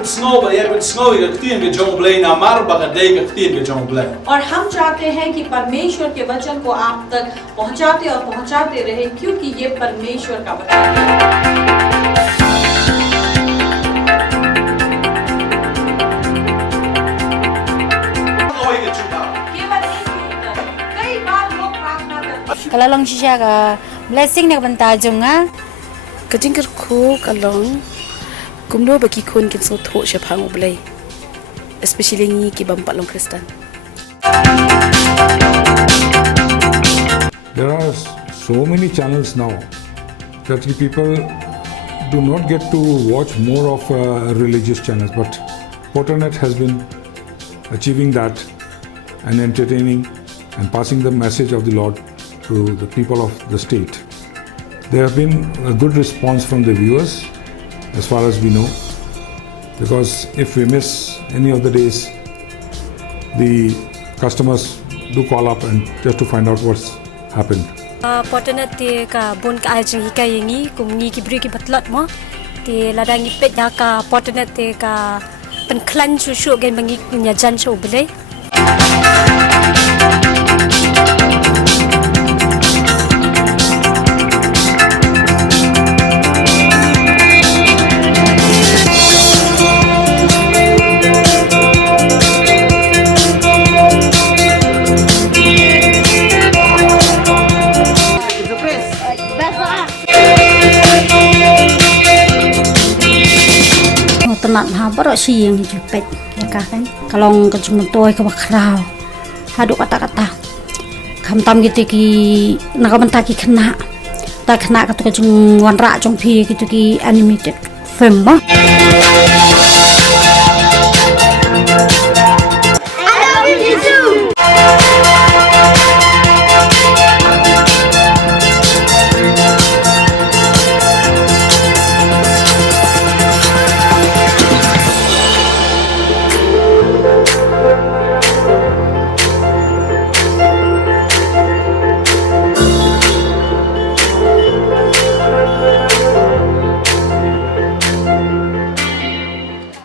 put snow but put snow के तीन के जों ब्ले ना मार बगा दे के तीन के जों ब्ले और हम चाहते हैं कि परमेश्वर के वचन को आप तक पहुंचाते रहे क्योंकि ये परमेश्वर का वचन है। Kalau long shisha ka blessing nak banta junga kajing ker ko kalong kumno baki kun kin so tho she phang oblai especially ni ki bam palong Kristen. There are so many channels now that the people do not get to watch more of religious channels, but Porternet has been achieving that and entertaining and passing the message of the Lord to the people of the state. There have been a good response from the viewers as far as we know, because if we miss any of the days, the customers do call up and just to find out what's happened. Porternet te ka bon ka ajeng ka yengi kumngi ki bri ki batlat mo te ladangi pet ya ka Porternet te ka pen klan su gen bangi nya jan so bele. Tenat ha baro siang jepet ya kan kalong kecuma toy ke bakrau haduk kata-kata kamtam gitu ki nakamanta ki kena ta kena katu kecung wanra jong pi gitu ki animated film ba